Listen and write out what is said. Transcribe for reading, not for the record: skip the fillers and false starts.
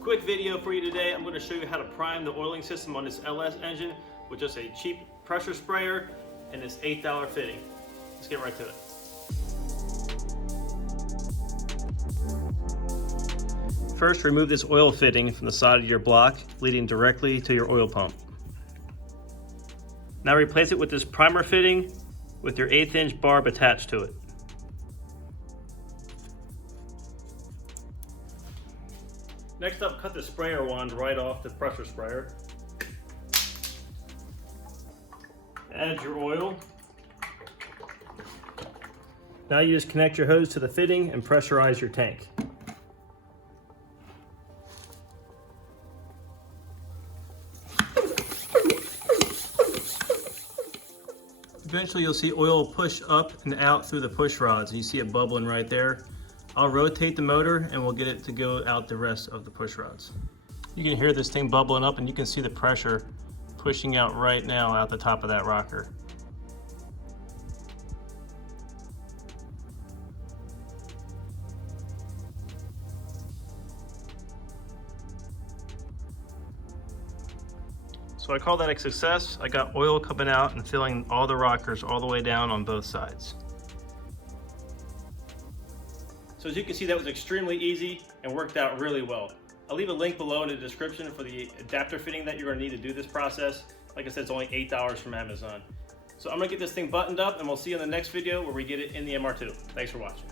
Quick video for you today. I'm going to show you how to prime the oiling system on this LS engine with just a cheap pressure sprayer and this $8 fitting. Let's get right to it. First, remove this oil fitting from the side of your block, leading directly to your oil pump. Now replace it with this primer fitting with your 1/8 inch barb attached to it. Next up, cut the sprayer wand right off the pressure sprayer. Add your oil. Now you just connect your hose to the fitting and pressurize your tank. Eventually you'll see oil push up and out through the push rods, and you see it bubbling right there. I'll rotate the motor and we'll get it to go out the rest of the push rods. You can hear this thing bubbling up and you can see the pressure pushing out right now out the top of that rocker. So I call that a success. I got oil coming out and filling all the rockers all the way down on both sides. So as you can see, that was extremely easy and worked out really well. I'll leave a link below in the description for the adapter fitting that you're going to need to do this process. Like I said, it's only $8 from Amazon. So I'm going to get this thing buttoned up and we'll see you in the next video where we get it in the MR2. Thanks for watching.